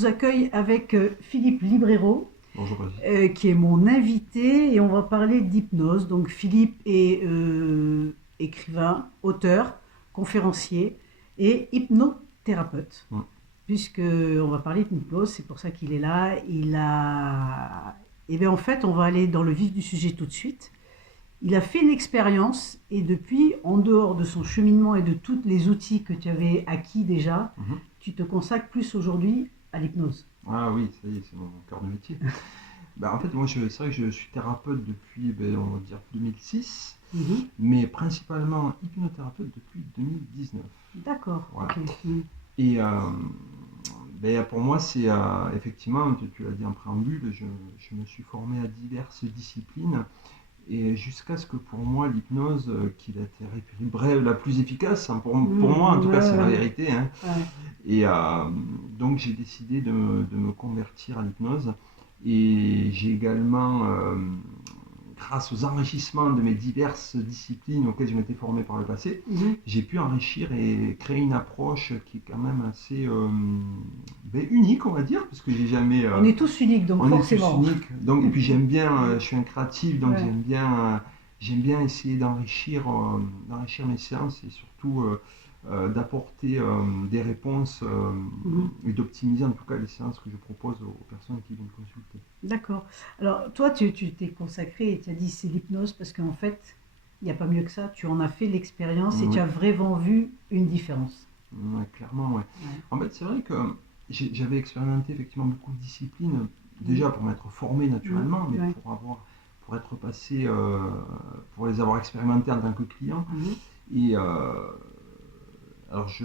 vous accueille avec Philippe Librero, Bonjour Brigitte. qui est mon invité, et on va parler d'hypnose. Donc Philippe est écrivain, auteur, conférencier et hypnothérapeute. Mm. Puisque on va parler d'hypnose, c'est pour ça qu'il est là. Et bien en fait, on va aller dans le vif du sujet tout de suite. Il a fait une expérience et depuis, en dehors de son cheminement et de tous les outils que tu avais acquis déjà, Mhm. tu te consacres plus aujourd'hui à l'hypnose. Ah oui, ça y est, c'est mon cœur de métier. En fait, moi, c'est vrai que je suis thérapeute depuis, on va dire, 2006, Mhm. mais principalement hypnothérapeute depuis 2019. D'accord, Voilà. ok. Mhm. Et pour moi, c'est effectivement, tu l'as dit en préambule, je me suis formé à diverses disciplines. Et jusqu'à ce que pour moi, l'hypnose, qui a été réputée la plus efficace, hein, pour moi en tout cas, c'est la Ouais, vérité, hein. ouais. Et donc j'ai décidé de me convertir à l'hypnose. Et j'ai également, grâce aux enrichissements de mes diverses disciplines auxquelles je m'étais formé par le passé, Mhm. j'ai pu enrichir et créer une approche qui est quand même assez unique, on va dire, parce que j'ai jamais... On est tous uniques, donc on est tous forcément. uniques. Donc, et puis j'aime bien, je suis un créatif, donc Ouais. j'aime bien essayer d'enrichir mes séances et surtout d'apporter des réponses Mhm. et d'optimiser en tout cas les séances que je propose aux personnes qui viennent consulter. D'accord. Alors, toi, tu t'es consacré et tu as dit c'est l'hypnose parce qu'en fait, il n'y a pas mieux que ça. Tu en as fait l'expérience et tu Oui, as vraiment vu une différence. ouais, clairement, ouais. Ouais. En fait, c'est vrai que j'avais expérimenté effectivement beaucoup de disciplines, Mhm. déjà pour m'être formé Mhm. naturellement, mais Ouais. pour être passé, pour les avoir expérimentés en tant que client. Mhm. Et alors, je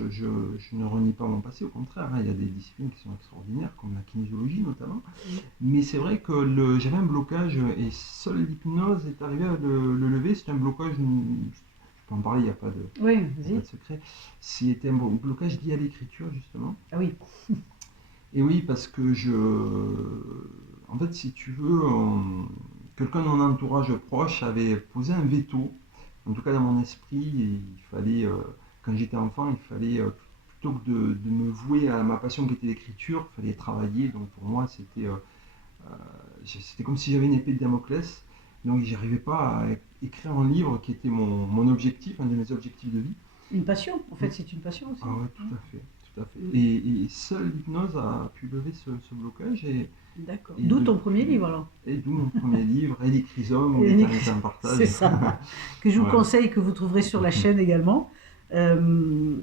ne renie pas mon passé, au contraire, hein, il y a des disciplines qui sont extraordinaires, comme la kinésiologie notamment. Mhm. Mais c'est vrai que j'avais un blocage et seule l'hypnose est arrivée à le lever. C'est un blocage, je peux en parler, Oui, il y a pas vas-y. de secret. C'était un blocage lié à l'écriture, justement. Ah oui. Et oui, parce que en fait, si tu veux, quelqu'un de mon entourage proche avait posé un veto, en tout cas dans mon esprit, et il fallait, quand j'étais enfant, il fallait, plutôt que de me vouer à ma passion qui était l'écriture, il fallait travailler. Donc pour moi, c'était comme si j'avais une épée de Damoclès. Donc j'arrivais pas à écrire un livre qui était mon objectif, un de mes objectifs de vie. Une passion, en fait, c'est une passion Ah aussi. ouais, tout à fait, tout à fait. Mm. Et seule l'hypnose a pu lever ce blocage D'accord. et D'où ton premier depuis, livre alors. et d'où mon premier livre, Et l'Échrysome, ou Et l'éternité en c'est partage. ça. Que je vous Voilà. conseille, que vous trouverez sur la chaîne également. Euh,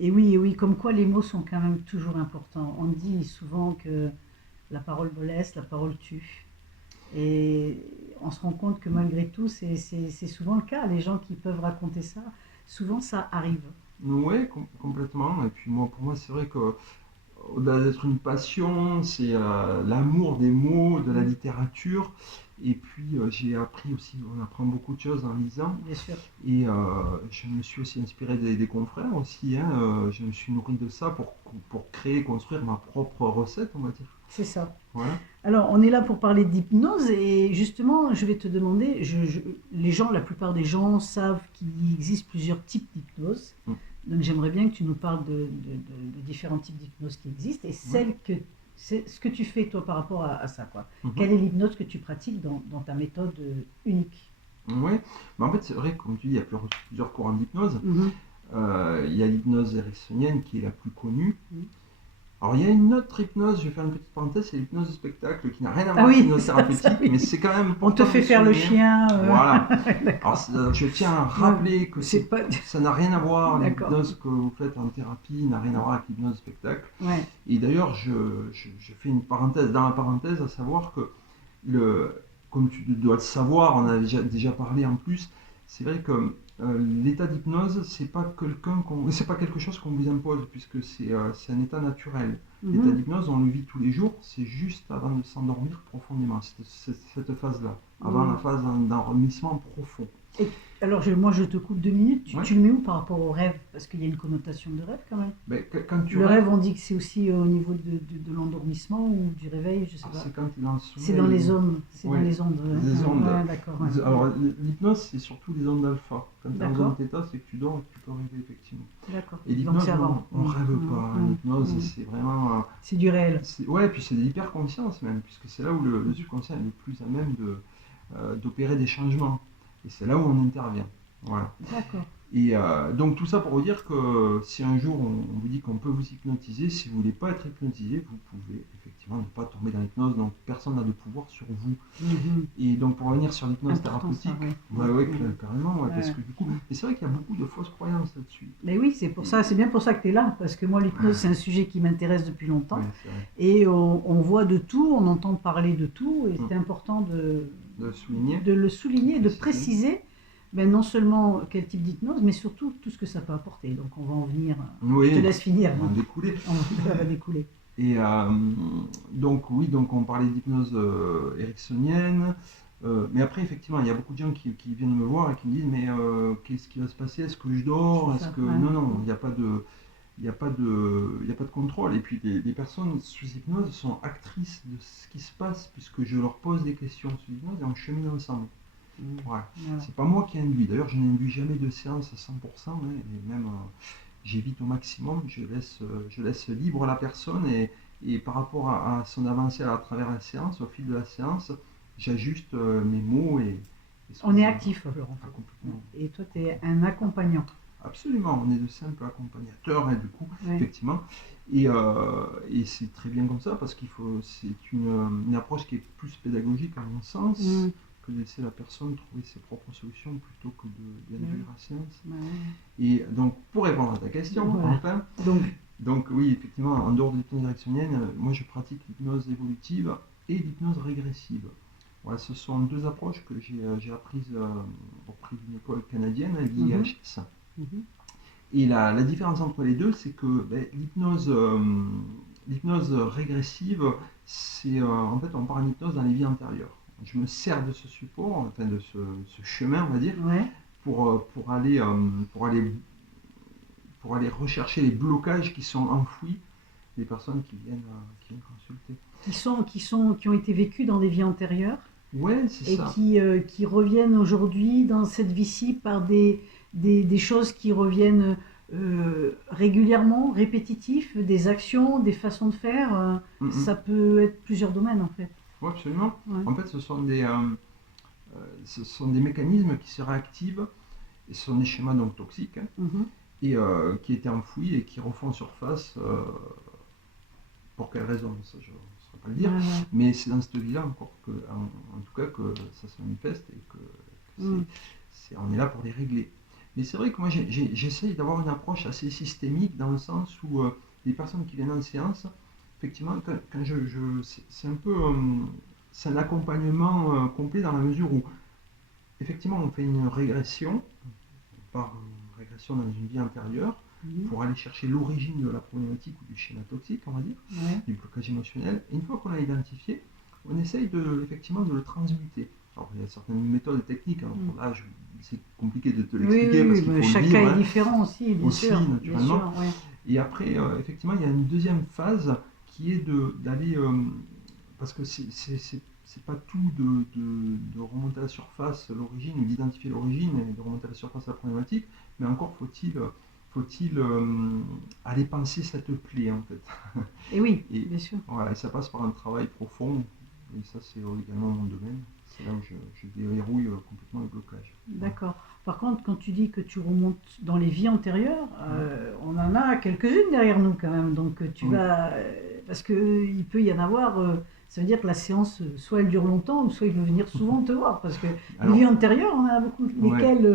et oui, comme quoi les mots sont quand même toujours importants. On dit souvent que la parole blesse, la parole tue. Et on se rend compte que malgré tout, c'est souvent le cas. Les gens qui peuvent raconter ça, souvent ça arrive. Ouais, complètement. Et puis moi, pour moi, c'est vrai que au-delà d'être une passion, c'est l'amour des mots, de la Mm. littérature. Et puis j'ai appris aussi, on apprend beaucoup de choses en lisant. Bien sûr. Et je me suis aussi inspiré des confrères aussi, hein. Je me suis nourri de ça pour créer, construire ma propre recette, on va dire. C'est ça. Voilà. Alors, on est là pour parler d'hypnose et justement, je vais te demander, les gens, la plupart des gens savent qu'il existe plusieurs types d'hypnose. Mm. Donc, j'aimerais bien que tu nous parles de différents types d'hypnose qui existent et Ouais. c'est ce que tu fais toi par rapport à ça, quoi. Mhm. Quelle est l'hypnose que tu pratiques dans ta méthode unique? Ouais. En fait, c'est vrai que, comme tu dis, il y a plusieurs courants d'hypnose. Mhm. Il y a l'hypnose ericksonienne qui est la plus connue. Mhm. Alors, il y a une autre hypnose, je vais faire une petite parenthèse, c'est l'hypnose de spectacle qui n'a rien à Ah voir avec oui, l'hypnose ça thérapeutique, mais oui. c'est quand même On te important de fait le faire le souligner. chien. Voilà. Alors, D'accord. je tiens à Ouais, rappeler que c'est pas. ça n'a rien à voir, D'accord. l'hypnose que vous faites en thérapie n'a rien à voir avec l'hypnose de spectacle. Ouais. Et d'ailleurs, je fais une parenthèse dans la parenthèse, à savoir que, le, comme tu dois le savoir, on a déjà parlé en plus, c'est vrai que l'état d'hypnose, c'est pas quelque chose qu'on vous impose, puisque c'est un état naturel. L'état Mhm. d'hypnose, on le vit tous les jours, c'est juste avant de s'endormir profondément, cette phase-là, avant la Mhm. phase d'endormissement profond. Et alors, moi, je te coupe 2 minutes. Ouais. Tu le mets où par rapport au rêve? Parce qu'il y a une connotation de rêve quand même. Ben, quand tu Le rêves, rêve, on dit que c'est aussi au niveau de l'endormissement ou du réveil, je sais pas. c'est quand tu es dans le C'est dans les sommeil. ondes. C'est dans Oui, les ondes. les ondes. Ouais, d'accord. Ouais. Alors, l'hypnose, c'est surtout les ondes alpha. Quand tu es en zone D'accord. θ, c'est que tu dors et que tu peux rêver, effectivement. D'accord. Et Donc l'hypnose, c'est non, avant. on rêve pas. L'hypnose, Mm. c'est vraiment. C'est du réel. Ouais, puis c'est de l'hyperconscience même, puisque c'est là où le subconscient est le plus à même d'opérer des changements. Et c'est là où on intervient. Voilà. D'accord. Et donc tout ça pour vous dire que si un jour on vous dit qu'on peut vous hypnotiser, si vous ne voulez pas être hypnotisé, vous pouvez effectivement ne pas tomber dans l'hypnose, donc personne n'a de pouvoir sur vous. Mhm. Et donc pour revenir sur l'hypnose Important ça, thérapeutique, oui. ouais, Mm. carrément, ouais, parce Ouais. que du coup, et c'est vrai qu'il y a beaucoup de fausses croyances là-dessus. Mais oui, c'est pour ça, c'est bien pour ça que tu es là, parce que moi, l'hypnose, c'est un sujet qui m'intéresse depuis longtemps. Ouais, c'est vrai. Et on voit de tout, on entend parler de tout, et c'est important De souligner. de le souligner, de Préciser. préciser ben, non seulement quel type d'hypnose, mais surtout tout ce que ça peut apporter. Donc on va en venir. Oui, Je te laisse finir. on va en découler. Ça va découler. Et donc oui, donc on parlait d'hypnose ericksonienne. Mais après, effectivement, il y a beaucoup de gens qui viennent me voir et qui me disent mais qu'est-ce qui va se passer? Est-ce que je dors? C'est Est-ce ça, que ouais. non, il n'y a pas de il n'y a pas de il y a pas de contrôle. Et puis les personnes sous hypnose sont actrices de ce qui se passe puisque je leur pose des questions sous hypnose et on chemine ensemble. Voilà. Voilà. C'est pas moi qui induis. D'ailleurs, je n'induis jamais de séance à 100%, hein, et même j'évite au maximum. Je laisse libre la personne et par rapport à son avancée à travers la séance, au fil de la séance, j'ajuste mes mots et On est actif alors en fait. complètement. Et toi, tu es un accompagnant. Absolument, on est de simples accompagnateurs, hein, du coup, Ouais. effectivement. Et c'est très bien comme ça parce c'est une approche qui est plus pédagogique à mon sens Mm. que de laisser la personne trouver ses propres solutions plutôt que d'induire la séance. Ouais. Et donc, pour répondre à ta question, Voilà. enfin, Donc, donc oui, effectivement, en dehors de l'hypnose ericksonienne, moi je pratique l'hypnose évolutive et l'hypnose régressive. Voilà, ce sont deux approches que j'ai apprises auprès d'une école canadienne, l'IHS. mhm. Et la différence entre les deux, c'est que l'hypnose régressive, c'est en fait on part en hypnose dans les vies antérieures. Je me sers de ce support, enfin de ce chemin, on va dire, Ouais. pour aller rechercher les blocages qui sont enfouis des personnes qui viennent consulter. Qui ont été vécus dans des vies antérieures Ouais, c'est et ça. qui reviennent aujourd'hui dans cette vie-ci par des choses qui reviennent régulièrement, répétitifs, des actions, des façons de faire. Ça peut être plusieurs domaines en fait. Oui, absolument. Ouais. En fait, ce sont des mécanismes qui se réactivent et ce sont des schémas donc toxiques, hein, Mhm. et qui étaient enfouis et qui refont surface. Pour quelle raison, ça je ne saurais pas le dire, Ouais, ouais. mais c'est dans cette vie-là encore en tout cas que ça se manifeste et que on est là pour les régler. Mais c'est vrai que moi j'essaye d'avoir une approche assez systémique dans le sens où les personnes qui viennent en séance, effectivement, quand c'est un peu c'est un accompagnement complet dans la mesure où effectivement on fait une régression, par une régression dans une vie antérieure, pour aller chercher l'origine de la problématique ou du schéma toxique, on va dire, Ouais. du blocage émotionnel. Et une fois qu'on l'a identifié, on essaye effectivement de le transmuter. Alors il y a certaines méthodes et techniques, alors là c'est compliqué de te l'expliquer parce qu'il faut chacun le vivre, est différent aussi, bien sûr. naturellement. Bien sûr, ouais. Et après, effectivement, il y a une deuxième phase qui est d'aller, parce que c'est pas tout de remonter à la surface l'origine ou d'identifier l'origine et de remonter à la surface la problématique, mais encore faut-il aller penser cette clé en fait. Et oui, Et bien sûr. voilà, et ça passe par un travail profond, et ça c'est également mon domaine, c'est là où je déverrouille complètement le blocage. D'accord. Par contre, quand tu dis que tu remontes dans les vies antérieures, on en a quelques-unes derrière nous quand même. Donc tu vas... parce qu'il peut y en avoir... ça veut dire que la séance, soit elle dure longtemps, ou soit il veut venir souvent te voir. Parce que les vies antérieures, on en a beaucoup. Lesquelles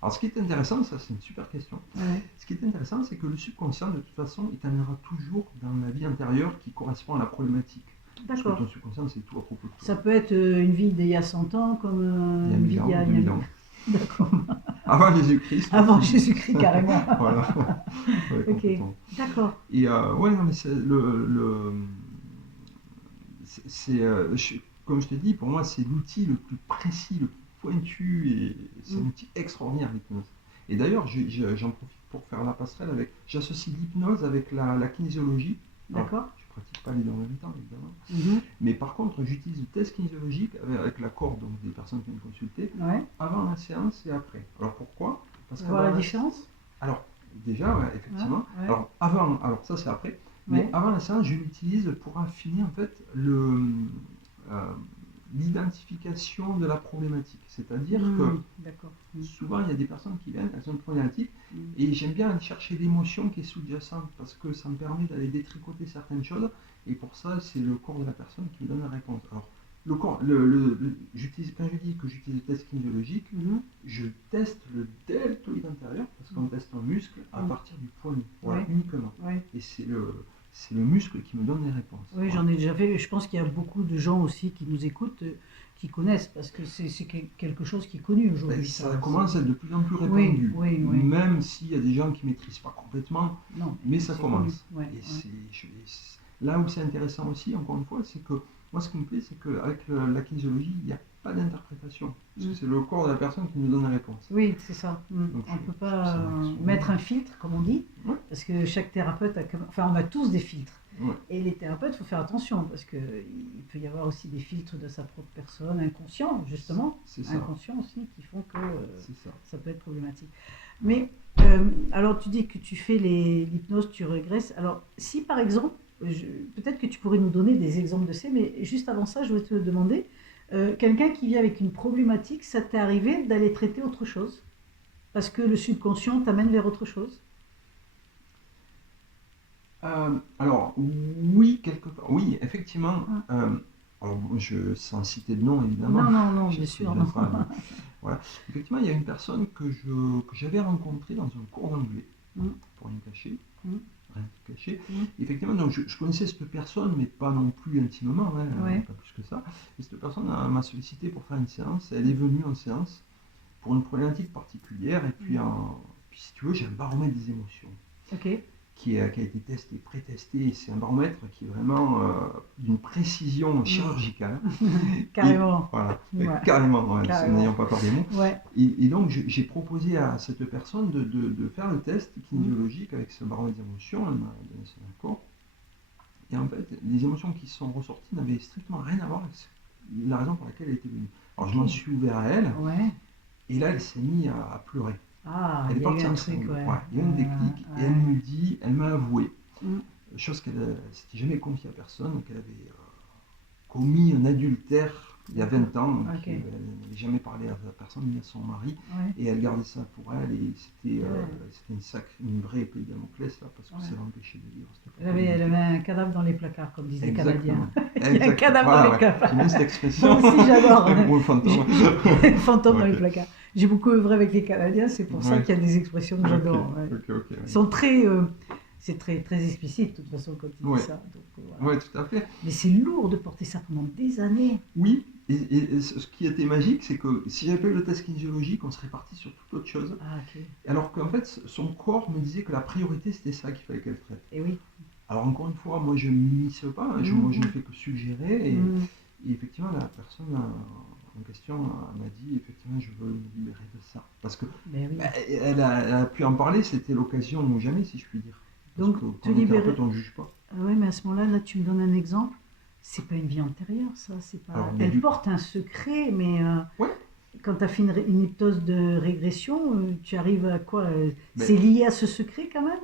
Alors ce qui est intéressant, ça c'est une super question. Ouais. Ce qui est intéressant, c'est que le subconscient, de toute façon, il t'amènera toujours dans la vie antérieure qui correspond à la problématique. Parce que D'accord. ton subconscient, c'est tout à propos de toi. Ça peut être une vie d'il y a 100 ans, comme une vie d'il y a 2000 ans. D'accord. Avant Jésus-Christ. Avant Jésus-Christ, carrément. Voilà. Ouais, Ok, complètement. d'accord. Et ouais, non, mais comme je t'ai dit, pour moi, c'est l'outil le plus précis, pointu et c'est un outil extraordinaire l'hypnose. Et d'ailleurs, j'en profite pour faire la passerelle avec. J'associe l'hypnose avec la kinésiologie. Alors, D'accord. je ne pratique pas les deux en même temps, évidemment. Mhm. Mais par contre, j'utilise le test kinésiologique avec l'accord donc, des personnes qui viennent consulter Ouais. avant la séance et après. Alors pourquoi? Parce On voit la qu'avant différence? alors, déjà, ouais, effectivement. Ouais. Alors, alors ça c'est après. Mais Ouais. avant la séance, je l'utilise pour affiner en fait euh, l'identification de la problématique. C'est-à-dire que D'accord. souvent, il y a des personnes qui viennent, elles ont une problématique, Mm. et j'aime bien aller chercher l'émotion qui est sous-jacente, parce que ça me permet d'aller détricoter certaines choses, et pour ça, c'est le corps de la personne qui me donne la réponse. Alors, le corps, quand je dis que j'utilise le test kinésiologique, Mhm. je teste le deltoïde intérieur, parce qu'on teste un muscle à partir du poignet, voilà, Ouais. uniquement. Ouais. Et c'est le muscle qui me donne les réponses. Oui, Voilà. j'en ai déjà fait. Je pense qu'il y a beaucoup de gens aussi qui nous écoutent, qui connaissent, parce que c'est quelque chose qui est connu aujourd'hui. Ça commence à être de plus en plus répandu, oui. même s'il y a des gens qui ne maîtrisent pas complètement, Non, mais ça c'est commence. connu. Ouais, Et ouais. là où c'est intéressant aussi, encore une fois, c'est que moi ce qui me plaît, c'est qu'avec la kinésiologie, il n'y a pas d'interprétation. Parce que c'est le corps de la personne qui nous donne la réponse. Oui, c'est ça. Donc, on ne peut je pas trouve ça mettre un filtre, comme on dit, Ouais. parce que chaque thérapeute enfin, on a tous des filtres. Ouais. Et les thérapeutes, il faut faire attention, parce qu'il peut y avoir aussi des filtres de sa propre personne, inconscients, justement, C'est ça. inconscients aussi, qui font que C'est ça. ça peut être problématique. Mais, alors tu dis que tu fais l'hypnose, tu régresses. Alors, si par exemple, peut-être que tu pourrais nous donner des exemples de ça, mais juste avant ça, je voulais te demander, quelqu'un qui vit avec une problématique, ça t'est arrivé d'aller traiter autre chose? Parce que le subconscient t'amène vers autre chose? Alors, oui, quelque part. Oui, effectivement. Alors, sans citer de nom, évidemment. Non, bien Je sûr, sais non. pas, voilà. Effectivement, il y a une personne que j'avais rencontrée dans un cours d'anglais, pour rien cacher, rien de caché. Effectivement, donc, je connaissais cette personne, mais pas non plus intimement, Ouais. pas plus que ça. Et cette personne m'a sollicité pour faire une séance. Elle est venue en séance pour une problématique particulière, et puis, puis si tu veux, j'ai un baromètre des émotions. Ok. Qui a été testé, pré-testé. C'est un baromètre qui est vraiment d'une précision chirurgicale. Carrément. Voilà, Ouais. carrément, Carrément. n'ayant pas peur des mots. Ouais. Et donc, j'ai proposé à cette personne de faire le test kinésiologique avec ce baromètre d'émotions. Elle m'a donné son accord. Et en fait, les émotions qui sont ressorties n'avaient strictement rien à voir avec la raison pour laquelle elle était venue. Alors, je m'en suis ouvert à elle. Ouais. Et là, elle s'est mise à pleurer. Ah, Elle est il y a eu partie un en truc, sanglots. ouais. Il y a eu un déclic. Et elle me dit, elle m'a avoué, chose qu'elle ne s'était jamais confiée à personne, qu'elle avait commis un adultère il y a 20 ans, donc Ok. elle n'avait jamais parlé à personne, ni à son mari, Ouais. et elle gardait ça pour elle, et c'était une vraie épée de Damoclès, là, parce que ça l'empêchait de vivre. Elle avait un cadavre dans les placards, comme disent les Canadiens. Il y a un cadavre dans les placards. J'aime bien cette expression. Moi aussi, j'adore. Ou un fantôme. Un fantôme dans les placards. J'ai beaucoup œuvré avec les Canadiens, c'est pour ça qu'il y a des expressions que j'adore. Ils sont très... c'est très explicite, de toute façon, quand ils disent ça. Oui, tout à fait. Mais c'est lourd de porter ça pendant des années. Oui, et ce qui était magique, c'est que si j'avais pas eu le test kinésiologique, on serait parti sur toute autre chose. Ah, ok. Alors qu'en fait, son corps me disait que la priorité, c'était ça qu'il fallait qu'elle traite. Et oui. Alors encore une fois, moi je ne m'immisce pas, moi je ne fais que suggérer, et effectivement, la personne en question m'a dit, effectivement, je veux me libérer de ça. Parce que elle a pu en parler, c'était l'occasion ou jamais, si je puis dire. Parce donc, que quand on est thérapeute, on ne juge pas. Oui, mais à ce moment-là, là, tu me donnes un exemple. C'est pas une vie antérieure, ça. C'est pas... Alors, elle porte un secret, mais quand tu as fait une hypnose de régression, tu arrives à quoi? C'est lié à ce secret quand même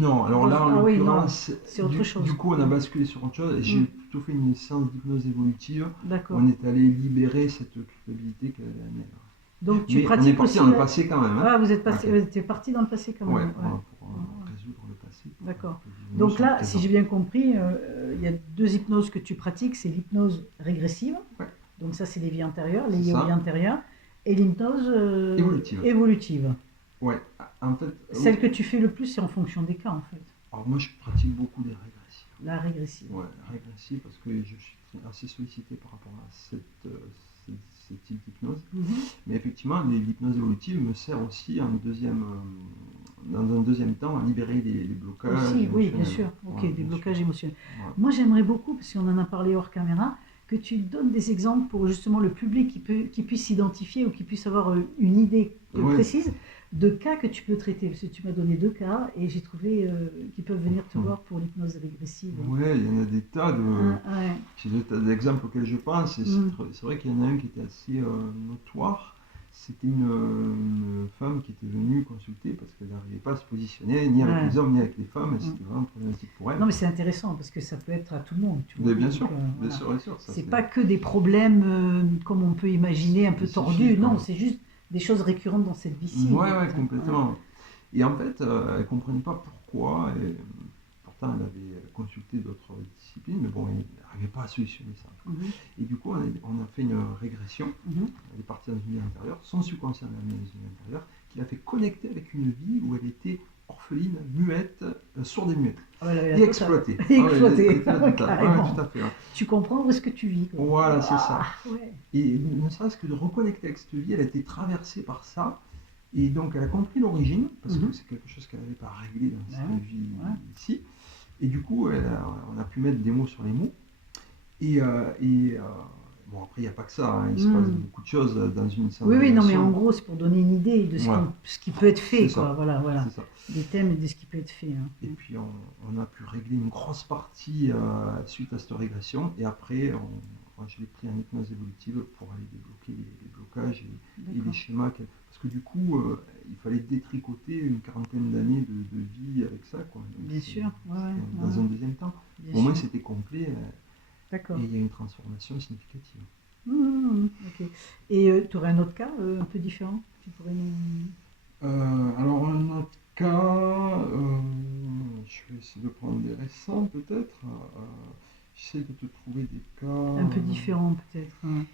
Non, alors là, en l'occurrence, c'est autre chose. Du coup, on a basculé sur autre chose. J'ai plutôt fait une séance d'hypnose évolutive. D'accord. On est allé libérer cette culpabilité qu'elle avait amenée. Donc, tu mais pratiques on est parti aussi dans le passé quand même. Ah, vous êtes parti dans le passé quand même. Ouais, pour résoudre le passé. D'accord. Donc là, si j'ai bien compris, il y a deux hypnoses que tu pratiques. C'est l'hypnose régressive. Ouais. Donc ça, c'est les vies antérieures, les vies antérieures. Et l'hypnose évolutive. Ouais, en fait... Celle que tu fais le plus, c'est en fonction des cas, en fait. Alors moi, je pratique beaucoup des régressives. La régressive. Ouais, la régressive, parce que je suis assez sollicité par rapport à ce type d'hypnose. Mais effectivement, l'hypnose évolutive me sert aussi dans un deuxième temps à libérer les blocages aussi, oui, bien sûr. Ok, des blocages émotionnels. Moi, j'aimerais beaucoup, parce qu'on en a parlé hors caméra, que tu donnes des exemples pour justement le public qui puisse s'identifier ou qui puisse avoir une idée Ouais. précise de cas que tu peux traiter. Parce que tu m'as donné 2 cas et j'ai trouvé qu'ils peuvent venir te voir pour l'hypnose régressive. Ouais, il y en a des tas Ouais. j'ai des tas d'exemples auxquels je pense, et c'est vrai qu'il y en a un qui était assez notoire. C'était une femme qui était venue consulter parce qu'elle n'arrivait pas à se positionner ni avec Ouais. les hommes ni avec les femmes, et c'était vraiment problématique pour elle. Non, mais c'est intéressant parce que ça peut être à tout le monde. Tu vois. Mais bien Donc, sûr, bien voilà. sûr, bien sûr. Ça, C'est pas que des problèmes comme on peut imaginer un peu spécifique, tordus. Non, ouais. c'est juste des choses récurrentes dans cette vie-ci. Ouais, en ouais, fait, hein. complètement. Et en fait, elle ne comprenait pas pourquoi. Et pourtant, elle avait consulté d'autres disciplines, mais bon, elle n'arrivait pas à solutionner ça. Mhm, Et du coup, on a fait une régression. mhm. Elle est partie dans une vie intérieure, son subconscient l'a amenée dans une vie intérieure, qui l'a fait connecter avec une vie où elle était orpheline, muette, sourde et muette. Ah ouais, Et exploitée. Et Ah ouais, exploitée, elle était là totale. Ouais, carrément. tout à fait. Ouais. Tu comprends où est-ce que tu vis, quoi. Voilà, c'est ça. Ah, ouais. Et ne serait-ce que de reconnecter avec cette vie, elle a été traversée par ça. Et donc, elle a compris l'origine, parce que c'est quelque chose qu'elle n'avait pas réglé dans sa Ouais, vie ouais. ici. Et du coup, on a pu mettre des mots sur les mots. Bon, après, il n'y a pas que ça, hein. Il se passe beaucoup de choses dans une séance Oui, de oui, non, mais en régression. gros, c'est pour donner une idée de Voilà. ce qui peut être fait, C'est quoi. ça. Voilà, voilà. C'est ça. Des thèmes et de ce qui peut être fait. Hein. Et puis, on a pu régler une grosse partie suite à cette régression. Et après, je l'ai pris en hypnose évolutive pour aller débloquer les blocages et les D'accord. schémas. Parce que du coup, il fallait détricoter une quarantaine d'années de vie avec ça, quoi. Donc, Bien sûr, ouais, dans ouais, un deuxième temps. bien Au moins, sûr. c'était complet D'accord. et il y a une transformation significative. Ok. Et tu aurais un autre cas un peu différent? Tu pourrais nous... Alors, un autre cas, je vais essayer de prendre des récents peut-être. J'essaie de te trouver des cas. Un peu différent, peut-être. Hein.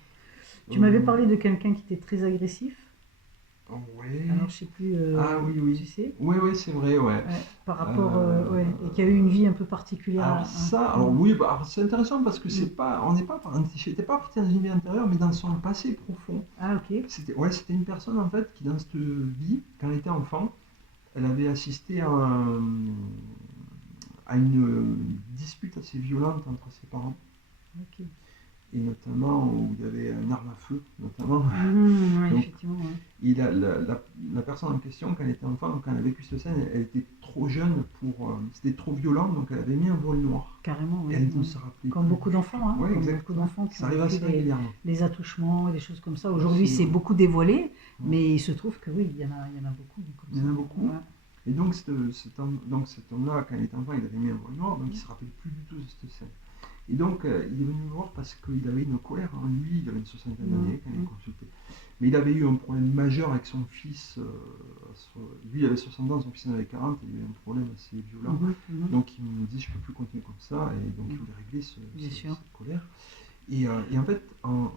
Tu euh, m'avais parlé de quelqu'un qui était très agressif. Ouais. Alors, je sais plus, Ah oui, oui. tu sais, Oui, oui, c'est vrai, ouais. ouais, par rapport, Euh, ouais, et qui a eu une vie un peu particulière. Alors Hein. ça, alors oui, bah, alors c'est intéressant parce que Mm. c'est pas, on n'est pas, j'étais pas parti dans une vie intérieure, mais dans son passé profond. Ah, ok. C'était une personne en fait qui dans cette vie, quand elle était enfant, elle avait assisté à une dispute assez violente entre ses parents, Ok. et notamment où il y avait une arme à feu, notamment. Ouais, Donc, effectivement. Ouais. et la personne en question, quand elle était enfant, donc quand elle a vécu cette scène, elle était trop jeune pour, c'était trop violent, donc elle avait mis un voile noir. Carrément, Et ouais. elle ne se rappelait Comme plus. beaucoup d'enfants, hein, Ouais, comme exact. beaucoup d'enfants qui Ça ont arrive assez vécu les, régulièrement. les attouchements et des choses comme ça. Aujourd'hui, Aussi, c'est ouais. beaucoup dévoilé, Ouais. mais il se trouve que oui, il y en a beaucoup. Comme Il y en ça. a beaucoup. Ouais. Et donc, cet homme-là, quand il était enfant, il avait mis un voile noir, donc il ne se rappelait plus du tout de cette scène. Et donc, il est venu me voir parce qu'il avait une colère en lui, il avait une soixantaine d'années quand il est consulté. Mais il avait eu un problème majeur avec son fils. Lui, il avait 60 ans, son fils en avait 40, il y a eu un problème assez violent. Donc, il me dit, je ne peux plus continuer comme ça, et donc il voulait régler cette colère. Et en fait,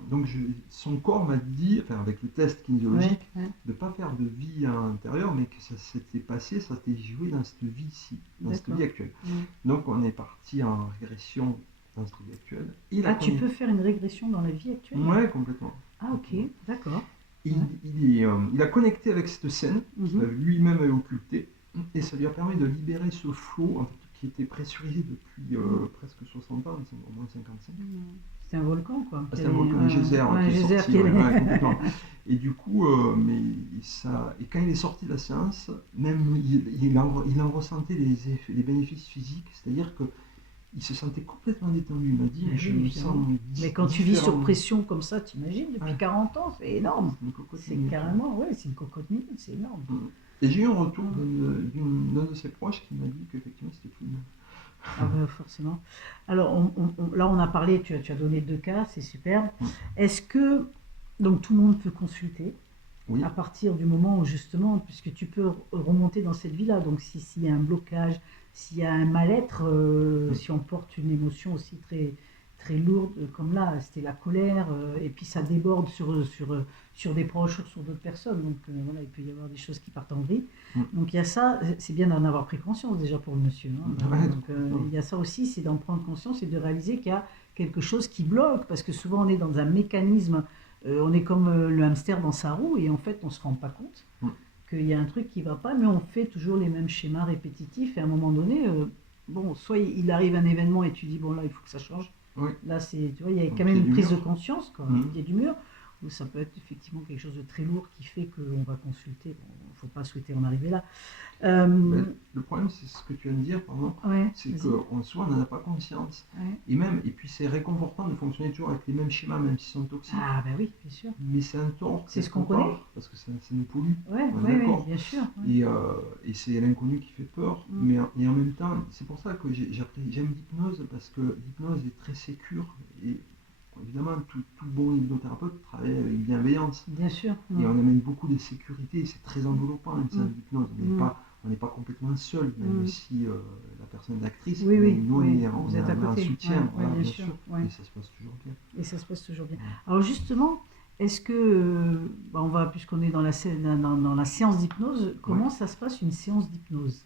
donc son corps m'a dit, enfin avec le test kinésiologique, Ouais. de ne pas faire de vie intérieure, mais que ça s'était passé, ça s'était joué dans cette vie-ci, dans cette D'accord. vie actuelle. Donc on est parti en régression dans cette vie actuelle. Ah, tu peux faire une régression dans la vie actuelle? Ouais, complètement. Ah, ok, d'accord. Et Ouais. il a connecté avec cette scène qu'il Mhm. lui-même avait occultée, et ça lui a permis de libérer ce flot en fait, qui était pressurisé depuis presque 60 ans, au moins 55. C'est un volcan, quoi. C'est un volcan, un geyser un qui est geyser sorti, qui est- ouais, complètement. Et du coup, et quand il est sorti de la séance, même il en ressentait les bénéfices physiques, c'est-à-dire qu'il se sentait complètement détendu. Il m'a dit, Mais je oui, me évidemment. sens Mais quand tu vis sur différent. pression comme ça, t'imagines, depuis Ouais. 40 ans, c'est énorme. C'est une cocotte C'est minute. carrément, ouais, c'est une cocotte minute, c'est énorme. Et j'ai eu un retour d'un de ses proches qui m'a dit qu'effectivement c'était plus le même. Ah bah, forcément. Alors là, on a parlé, tu as donné 2 cas, c'est superbe. Est-ce que, donc tout le monde peut consulter Oui, à partir du moment où justement, puisque tu peux remonter dans cette vie-là, donc s'il y a un blocage, s'il y a un mal-être, si on porte une émotion aussi très, très lourde, comme là, c'était la colère, et puis ça déborde sur des proches ou sur d'autres personnes, donc voilà, il peut y avoir des choses qui partent en vrille. Donc il y a ça, c'est bien d'en avoir pris conscience déjà pour le monsieur. Hein. Ouais, Donc il y a ça aussi, c'est d'en prendre conscience et de réaliser qu'il y a quelque chose qui bloque, parce que souvent on est dans un mécanisme, on est comme le hamster dans sa roue, et en fait on ne se rend pas compte qu'il y a un truc qui ne va pas, mais on fait toujours les mêmes schémas répétitifs, et à un moment donné, bon, soit il arrive un événement et tu dis, bon là, il faut que ça change, Oui. Là, c'est, tu vois, il y a Au quand même pied une du prise de mur. conscience, quoi, au Mhm. pied du mur, où ça peut être effectivement quelque chose de très lourd qui fait qu'on va consulter. Bon, il ne faut pas souhaiter en arriver là. Ben, Euh, le problème, c'est ce que tu viens de dire, pardon, ouais, c'est vas-y. qu'en soi, on n'en a pas conscience. Ouais. Et puis c'est réconfortant de fonctionner toujours avec les mêmes schémas, même s'ils sont toxiques. Ah, ben oui, bien sûr. Mais c'est un tort, C'est ce quelque qu'on connaît. part, parce que ça nous pollue. Ouais, On est ouais, ouais, d'accord. bien sûr. Ouais. Et c'est l'inconnu qui fait peur. Mm. Et en même temps, c'est pour ça que j'aime l'hypnose, parce que l'hypnose est très sécure. Et évidemment, tout bon hypnothérapeute travaille avec bienveillance. Bien sûr. Et Mm. on amène beaucoup de sécurité. C'est très enveloppant une séance Mm. d'hypnose. Mm. On n'est pas complètement seul, même Mm. si la personne est actrice. Oui, Mais oui, nous, oui, on vous est êtes à un côté. Ouais, soutien, ouais, voilà, bien bien sûr. sûr. Ouais. Et ça se passe toujours bien. Et ça se passe toujours bien. Ouais. Alors justement, est-ce que, bah, on va, puisqu'on est dans dans la séance d'hypnose, Ouais. comment ça se passe une séance d'hypnose?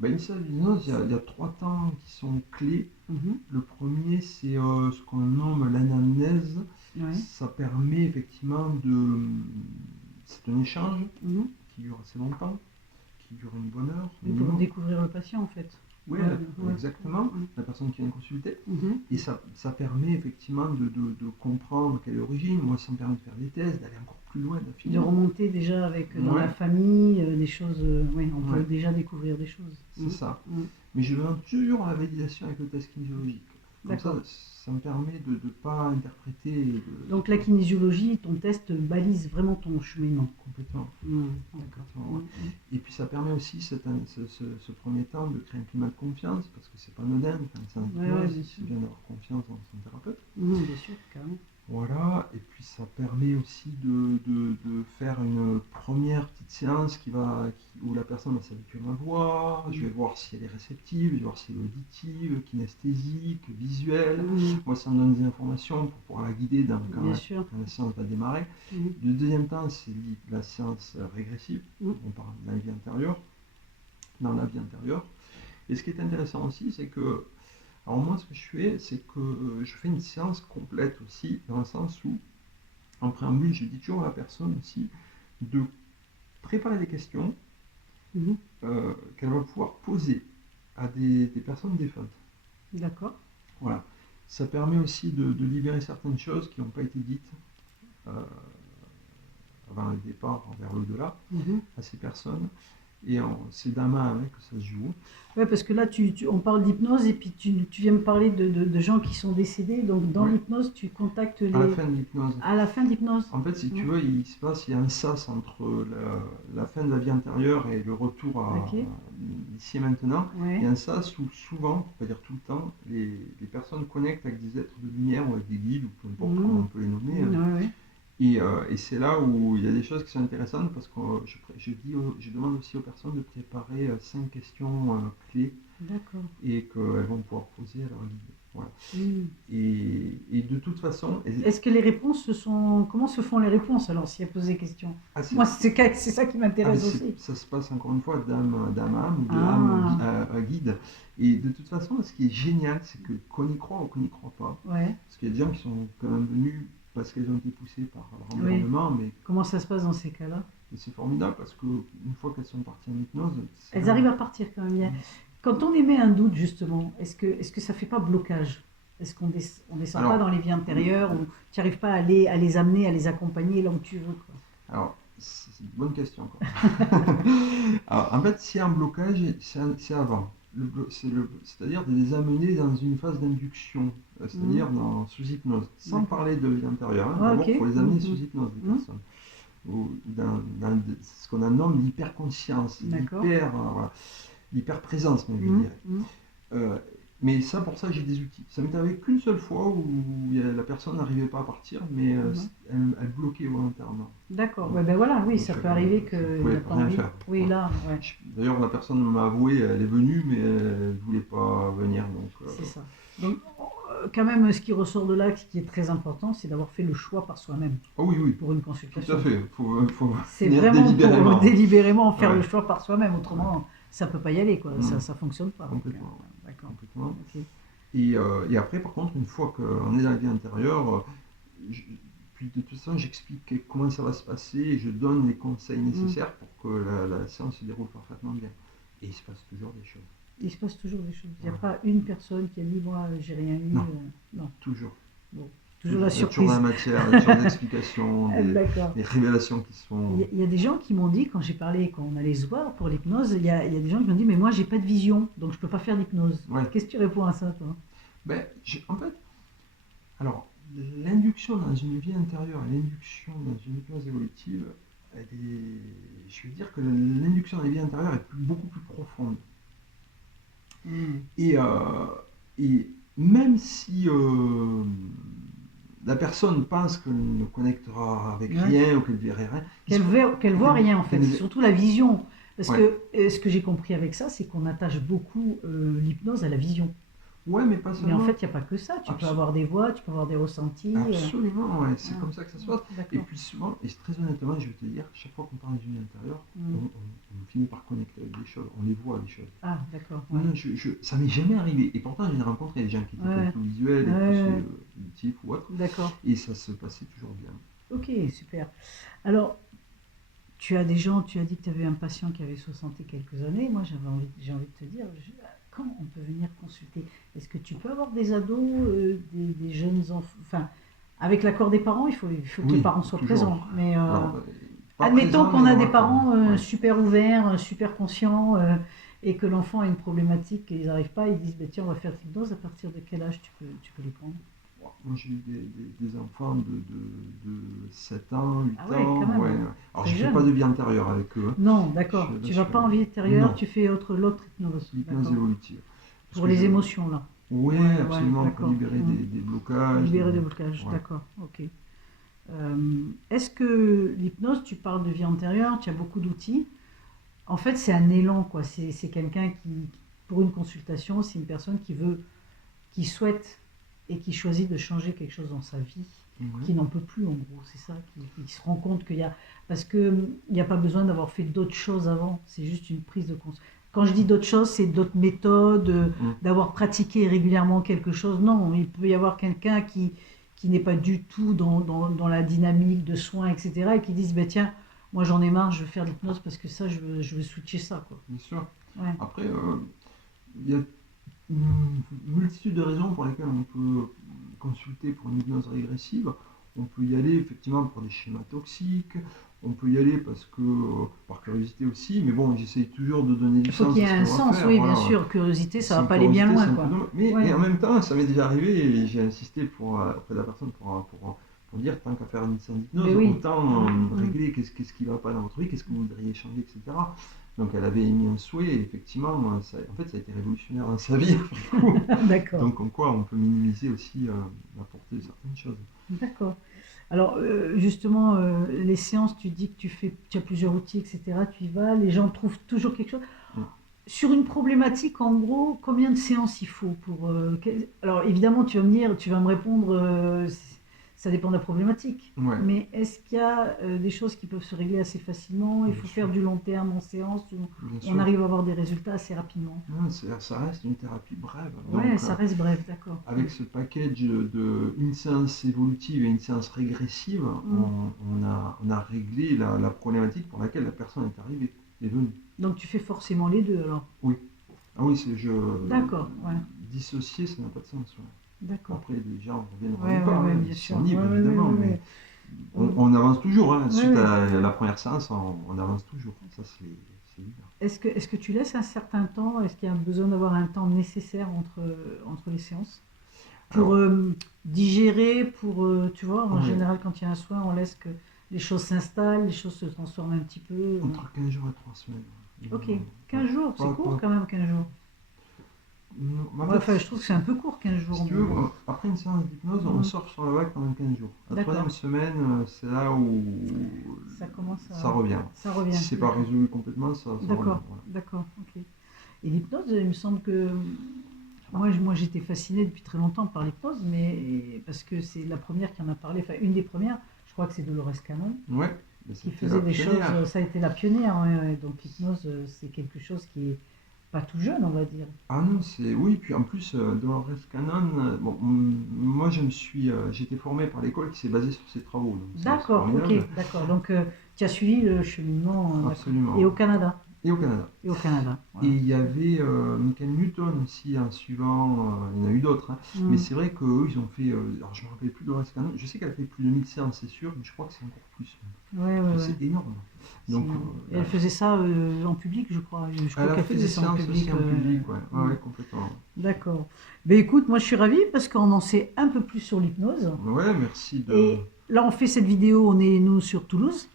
Ben, une séance d'hypnose, il y a trois temps qui sont clés. Mhm. Le premier, c'est ce qu'on nomme l'anamnèse. Ouais. Ça permet effectivement de. C'est un échange Mhm. qui dure assez longtemps, qui dure une bonne heure Oui, pour minimum. découvrir le patient en fait. Oui, Ouais, ouais. exactement, Mhm. la personne qui vient consulter. Mhm. Et ça permet effectivement de comprendre quelle est l'origine. Moi, ça me permet de faire des tests, d'aller encore plus loin, De d'affiner. remonter déjà avec dans la Ouais, famille des choses, oui, on peut ouais, déjà découvrir des choses. c'est Mhm. ça. Mhm. Mais je demande toujours la validation avec le test kinésiologique. Comme D'accord. ça me permet de ne pas interpréter et Donc la kinésiologie, ton test balise vraiment ton cheminement. complètement. Mhm. D'accord. Complètement, ouais. Mhm. Et puis ça permet aussi ce premier temps de créer un climat de confiance, parce que c'est pas anodin de faire une séance Ouais, ouais, d'hypnose, bien sûr. c'est bien d'avoir confiance en son thérapeute. Mhm, bien sûr, carrément. Voilà, et puis ça permet aussi de faire une première petite séance où la personne va s'habituer à ma voix, je vais Mhm. voir si elle est réceptive, je vais voir si elle est auditive, kinesthésique, visuelle. Mhm. Moi, ça me donne des informations pour pouvoir la guider Bien sûr. quand la séance va démarrer. Mhm. Le deuxième temps, c'est la séance régressive, Mhm. on parle de la vie antérieure, dans la vie antérieure. Et ce qui est intéressant aussi, c'est que, alors moi, ce que je fais, c'est que je fais une séance complète aussi, dans le sens où, en préambule, je dis toujours à la personne aussi de préparer des questions Mhm. qu'elle va pouvoir poser à des personnes défuntes. D'accord. Voilà. Ça permet aussi de libérer certaines choses qui n'ont pas été dites euh, avant le départ vers l'au-delà Mhm. à ces personnes. Et c'est d'un main avec que ça se joue. Ouais, parce que là, on parle d'hypnose et puis tu viens me parler de gens qui sont décédés. Donc dans Ouais. l'hypnose, tu contactes À la les... fin de l'hypnose. À la fin de l'hypnose. En fait, si tu Mhm. veux, il y a un sas entre la fin de la vie antérieure et le retour Ok. ici et maintenant. Il y Ouais. a un sas où souvent, pour pas dire tout le temps, les personnes connectent avec des êtres de lumière ou avec des guides, ou peu importe comment on Mhm. peut les nommer. Mhm. Ouais, ouais. Et c'est là où il y a des choses qui sont intéressantes parce que je demande aussi aux personnes de préparer 5 questions clés D'accord. et qu'elles vont pouvoir poser à leur guide. Voilà. Mhm. Et de toute façon, Est-ce que les réponses se sont... Comment se font les réponses alors s'il y a posé question? ah, Moi, c'est ça qui m'intéresse aussi. ça se passe encore une fois d'âme à âme ou de âme Ah, à guide. Et de toute façon, ce qui est génial, c'est que qu'on y croit ou qu'on n'y croit pas, ouais. parce qu'il y a des gens qui sont quand même venus parce qu'ils ont été poussés par leur Oui. environnement, mais Comment ça se passe dans ces cas-là? c'est formidable parce qu'une fois qu'elles sont parties en hypnose, c'est Elles là. arrivent à partir quand même. Quand on émet un doute, justement, est-ce que ça fait pas blocage? Est-ce on descend pas Alors, dans les vies antérieures ou tu n'arrives pas à les amener, à les accompagner là où tu veux, quoi? alors c'est une bonne question encore. Alors, en fait, s'il y a un blocage, c'est avant. C'est-à-dire de les amener dans une phase d'induction, c'est-à-dire Mhm. sous hypnose, sans D'accord. parler de vie antérieure. Hein. Ah, D'abord, ok. il faut les amener sous Mhm. hypnose, les Mhm. personnes. Ou ce qu'on nomme l'hyperconscience, D'accord. voilà, l'hyperprésence, même, je Mhm. dirais. Mhm. Euh, mais ça, pour ça, j'ai des outils. Ça m'est arrivé qu'une seule fois où la personne n'arrivait pas à partir, mais Mhm. elle bloquait volontairement. D'accord. Donc, Ouais, ben voilà, oui, donc ça je peut arriver ne qu'il pouvais n'a pas rien envie. faire. Oui, Voilà. là, ouais, D'ailleurs, la personne m'a avoué, elle est venue, mais elle ne voulait pas venir. Donc, c'est ça. Donc, quand même, ce qui ressort de là, ce qui est très important, c'est d'avoir fait le choix par soi-même oh oui, oui, pour une tout à consultation. fait. Faut C'est venir vraiment pour délibérément. délibérément faire Ouais, le choix par soi-même, ouais. autrement ça peut pas y aller, quoi. Mm, Ça fonctionne pas. Donc, complètement. d'accord. Complètement. Ok. Et après, par contre, une fois qu'on est dans la vie intérieure, je- puis de toute façon, j'explique comment ça va se passer et je donne les conseils Mm. nécessaires pour que la séance se déroule parfaitement bien. Et il se passe toujours des choses. Il se passe toujours des choses. Il n'y a Ouais. pas une personne qui a dit, moi, j'ai rien eu. Non. Non. Toujours. Bon. Toujours la Il y a toujours de surprise. la matière, il y a toujours des explications, D'accord. des révélations qui Il y, sont. a il y a des gens qui m'ont dit, quand j'ai parlé, quand on allait se voir pour l'hypnose, il y a des gens qui m'ont dit, mais moi, j'ai pas de vision, donc je peux pas faire d'hypnose. Ouais. Qu'est-ce que tu réponds à ça, toi? Ben, en fait, alors, l'induction dans une vie intérieure et l'induction dans une hypnose évolutive, je vais dire que l'induction dans les vies intérieures est beaucoup plus profonde. Et, et même si la personne pense qu'elle ne connectera avec Ouais. rien ou qu'elle ne verrait rien, Qu'elle voit rien, en fait. C'est surtout la vision. Parce Ouais. que ce que j'ai compris avec ça, c'est qu'on attache beaucoup l'hypnose à la vision. ouais, mais pas Mais seulement. en fait, il n'y a pas que ça. Tu peux Absol- avoir des voix, tu peux avoir des ressentis. Absolument, ouais, c'est Ah, comme ça que ça se passe. Et d'accord. puis souvent, et très honnêtement, je vais te dire, chaque fois qu'on parle d'une vie intérieure, on finit par connecter avec des choses, on les voit, les choses. Ah, d'accord. Non, Ouais. non, ça m'est jamais arrivé. Et pourtant, j'en ai rencontré des gens qui étaient Ouais. pas du tout visuels et Ouais, plus ouais. auditifs ou autres. D'accord. Et ça se passait toujours bien. Ok, super. Alors, tu as dit que tu avais un patient qui avait 60 et quelques années. Moi, j'ai envie de te dire, quand on peut venir consulter? Est-ce que tu peux avoir des ados, des jeunes enfants? Enfin, avec l'accord des parents, il faut que les Oui, parents soient toujours. présents. Mais Alors, pas admettons présent, qu'on mais a dans des l'accord. parents Ouais. super ouverts, super conscients, et que l'enfant a une problématique et ils n'arrivent pas, ils disent, bah, tiens, on va faire l'hypnose. À partir de quel âge tu peux les prendre? Moi, j'ai eu des enfants de 7 ans, 8 Ah ouais, ans. quand même. Ouais. Alors, Très je fais jeune. pas de vie antérieure avec eux. Non, d'accord. Là, Tu je vas fais- pas en vie intérieure, Non, tu fais l'autre hypnose. l'hypnose D'accord. évolutive. Parce Pour que les émotions, là. Oui, Ouais, absolument, pour d'accord. libérer des blocages. Libérer des blocages, Ouais. d'accord. Ok. Est-ce que l'hypnose, tu parles de vie antérieure, tu as beaucoup d'outils. En fait, c'est un élan, quoi. C'est quelqu'un pour une consultation, c'est une personne qui souhaite et qui choisit de changer quelque chose dans sa vie, Ouais. qui n'en peut plus, en gros. C'est ça, qui se rend compte qu'il y a. Parce qu'il n'y a pas besoin d'avoir fait d'autres choses avant, c'est juste une prise de conscience. Quand je dis d'autres choses, c'est d'autres méthodes, d'avoir pratiqué régulièrement quelque chose. Non, il peut y avoir quelqu'un qui n'est pas du tout dans la dynamique de soins, etc., et qui dise, bah, tiens, moi j'en ai marre, je veux faire de l'hypnose parce que ça, je veux switcher ça, quoi. Bien sûr. Ouais. Après, il y a une multitude de raisons pour lesquelles on peut consulter pour une hypnose régressive. On peut y aller effectivement pour des schémas toxiques, on peut y aller parce que par curiosité aussi, mais bon, j'essaye toujours de donner du Il faut sens qu'il y à ait ce un qu'on va sens, faire. oui, Voilà. bien sûr. Curiosité, ça Sans va pas aller bien curiosité, loin, c'est un quoi. peu dommage. Mais Ouais. et en même temps, ça m'est déjà arrivé et j'ai insisté auprès de la personne pour dire tant qu'à faire une séance d'hypnose, Mais oui. autant régler qu'est-ce qui ne va pas dans votre vie, qu'est-ce que vous voudriez changer, etc. Donc elle avait émis un souhait et effectivement, en fait, ça a été révolutionnnaire dans sa vie. Du coup. D'accord. Donc en quoi on peut minimiser aussi la portée de certaines choses. D'accord. Alors, justement, les séances, tu dis que tu as plusieurs outils, etc. Tu y vas, les gens trouvent toujours quelque chose. Mm. Sur une problématique, en gros, combien de séances il faut pour... Alors, évidemment, tu vas me répondre, ça dépend de la problématique. Ouais. Mais est-ce qu'il y a des choses qui peuvent se régler assez facilement? Il Bien faut sûr. faire du long terme en séance ou Bien on sûr. arrive à avoir des résultats assez rapidement? Non, ça reste une thérapie brève. Ouais, Donc, ça reste bref, d'accord. avec ce package de une séance évolutive et une séance régressive, on a réglé la problématique pour laquelle la personne est arrivée, est venue. Donc, tu fais forcément les deux, alors? Oui. Ah oui, D'accord, ouais. Dissocier, ça n'a pas de sens. Ouais. D'accord. Après, les gens reviennent Ouais, pas, ouais, hein, bien ils sûr. sont libres Ouais, ouais, évidemment, ouais, mais ouais. on avance toujours. Hein. Suite ouais. à la première séance, on avance toujours. Ça, c'est évident. Est-ce que tu laisses un certain temps? Est-ce qu'il y a besoin d'avoir un temps nécessaire entre les séances? Pour digérer, tu vois, en Ouais. général, quand il y a un soin, on laisse que les choses s'installent, les choses se transforment un petit peu. Entre 15 jours et 3 semaines. Ok, 15 jours, c'est court pas- quand même, 15 jours. Non, mais en Ouais, fait, enfin, je trouve que c'est un peu court, 15 jours. si tu mais veux, bon. après une séance d'hypnose, on surfe sur la vague pendant 15 jours. La D'accord. troisième semaine, c'est là où Ça commence à... ça revient. Ça revient. Si c'est pas D'accord. résolu complètement, ça revient. D'accord, Voilà. d'accord, ok. Et l'hypnose, il me semble que... Moi j'étais fascinée depuis très longtemps par l'hypnose, mais parce que c'est la première qui en a parlé, enfin une des premières, je crois que c'est Dolores Cannon, Ouais, mais qui c'était faisait la des pionnière. choses, ça a été la pionnière, ouais. Donc l'hypnose, c'est quelque chose qui est pas tout jeune, on va dire. Ah non, oui, puis en plus, Dolores Cannon, bon, moi j'ai été formé par l'école qui s'est basée sur ses travaux. Donc c'est D'accord, formidable. ok, d'accord. Donc tu as suivi le cheminement, d'accord. Absolument. Et au Canada. Et au Canada. Et au Canada. Et Voilà. il y avait Michael Newton aussi en suivant, il y en a eu d'autres, hein. Mais Mm. c'est vrai qu'eux, ils ont fait, alors je ne me rappelle plus de reste quand même, je sais qu'elle a fait plus de 1000 séances, c'est sûr, mais je crois que c'est encore plus. Ouais, ouais, ouais. C'est énorme. C'est Donc, énorme. Et elle faisait ça en public, je crois. Je crois elle a qu'elle fait faisait des ça en séances public. aussi en public, ouais, ouais, Mm. ouais, complètement. D'accord. Ben écoute, moi je suis ravie parce qu'on en sait un peu plus sur l'hypnose. Ouais, merci de. Et là, on fait cette vidéo, on est nous sur Toulouse.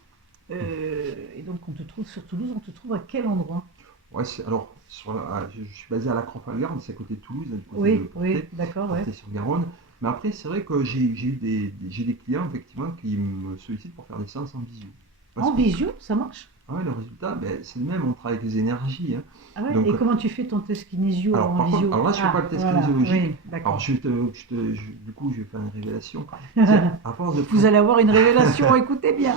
Et donc, on te trouve sur Toulouse, on te trouve à quel endroit? Ouais, alors, je suis basé à la Croix-Falgarde, c'est à côté de Toulouse, du côté de Oui, oui, d'accord, ouais. Portée-sur-Garonne. Mais après, c'est vrai que j'ai eu j'ai des clients, effectivement, qui me sollicitent pour faire des séances en visio. Parce En que, visio, ça marche? ah ouais, le résultat, ben, c'est le même, on travaille avec les énergies, hein. Ah ouais? Donc, Et comment tu fais ton test kinésio alors, en par contre, visio? alors là, je ne fais Ah, pas le test voilà, kinésiologique. oui, Alors, d'accord. du coup, je vais faire une révélation. Tiens, à force de, Vous allez avoir une révélation, écoutez bien.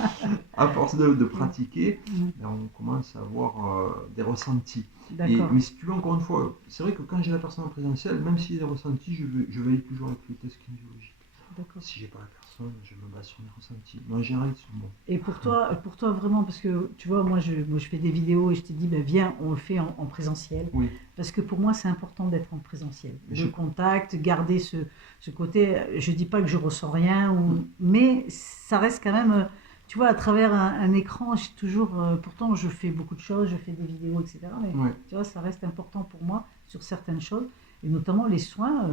à force de pratiquer, Mm. ben, on commence à avoir des ressentis. D'accord, Mais si tu veux, encore une fois, c'est vrai que quand j'ai la personne en présentiel, même s'il y a des ressentis, je veille toujours avec le test kinésiologique. d'accord. Si j'ai pas la personne, je me base sur mes ressentis. Mais en général, ils sont bons. Et pour toi vraiment, parce que tu vois, moi je fais des vidéos et je te dis, ben, viens, on le fait en présentiel. Oui, Parce que pour moi, c'est important d'être en présentiel. mais Le contact, garder ce côté. Je dis pas que je ressens rien, mais ça reste quand même. Tu vois, à travers un écran, j'ai toujours. Pourtant, je fais beaucoup de choses, je fais des vidéos, etc. Mais ouais. tu vois, ça reste important pour moi sur certaines choses. Et notamment les soins.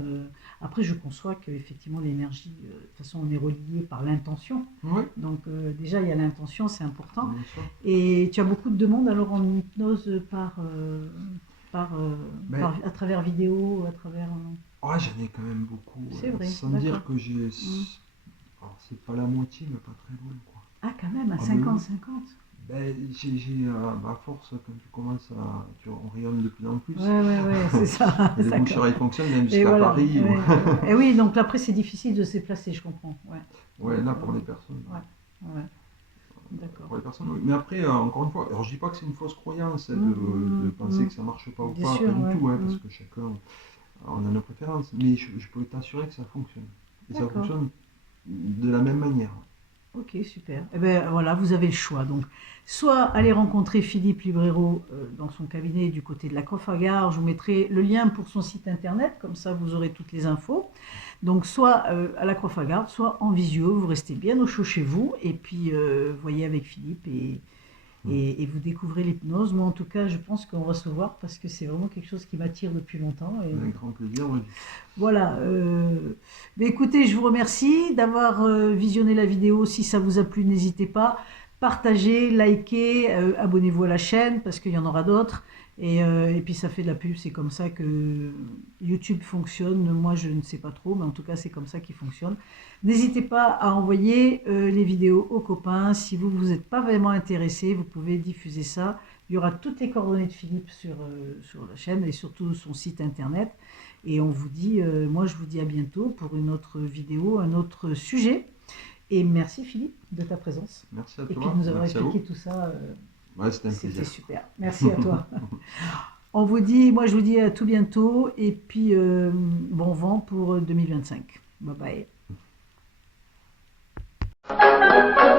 Après, je conçois qu'effectivement, l'énergie, de toute façon, on est relié par l'intention. Ouais, Donc, déjà, il y a l'intention, c'est important. bien sûr. Et tu as beaucoup de demandes alors en hypnose Ben, à travers vidéo, à travers. ouais, j'en ai quand même beaucoup. C'est vrai, Sans d'accord. dire que j'ai. Alors, c'est pas la moitié, mais pas très loin, quoi. Ah, quand même, à Ah, ben oui. 50-50. Ben, à force, quand tu commences à. On rayonne de plus en plus. Ouais, c'est ça. Et les D'accord. boucheries fonctionnent même Et jusqu'à voilà. Paris. Ouais, ouais. Et oui, donc après, c'est difficile de se déplacer, je comprends. Ouais, Ouais, là, pour les personnes. ouais. D'accord. Pour les personnes, oui. Mais après, encore une fois, alors je dis pas que c'est une fausse croyance, hein, de penser que ça marche pas ou Bien pas, sûr, pas du ouais. tout, hein, parce que chacun on a nos préférences. Mais je peux t'assurer que ça fonctionne. Et ça D'accord. fonctionne de la même manière. Ok, super. Eh bien voilà, vous avez le choix. Donc, soit aller rencontrer Philippe Librero dans son cabinet du côté de la Croix-Falgarde. Je vous mettrai le lien pour son site internet, comme ça vous aurez toutes les infos. Donc, soit à la Croix-Falgarde, soit en visio. Vous restez bien au chaud chez vous et puis voyez avec Philippe et vous découvrez l'hypnose. Moi, en tout cas, je pense qu'on va se voir parce que c'est vraiment quelque chose qui m'attire depuis longtemps. Et Avec grand plaisir, oui. voilà. Mais écoutez, je vous remercie d'avoir visionné la vidéo. Si ça vous a plu, n'hésitez pas. Partagez, likez, abonnez-vous à la chaîne parce qu'il y en aura d'autres. Et puis ça fait de la pub, c'est comme ça que YouTube fonctionne. Moi, je ne sais pas trop, mais en tout cas, c'est comme ça qu'il fonctionne. N'hésitez pas à envoyer les vidéos aux copains. Si vous n'êtes pas vraiment intéressé, vous pouvez diffuser ça. Il y aura toutes les coordonnées de Philippe sur la chaîne et surtout son site internet. Et on vous dit, moi je vous dis à bientôt pour une autre vidéo, un autre sujet. Et merci Philippe de ta présence. Merci à Et puis toi. de nous avoir Merci à vous. expliqué tout ça. Ouais, c'était un C'était plaisir. super. Merci à toi. Moi je vous dis à tout bientôt. Et puis bon vent pour 2025. Bye bye.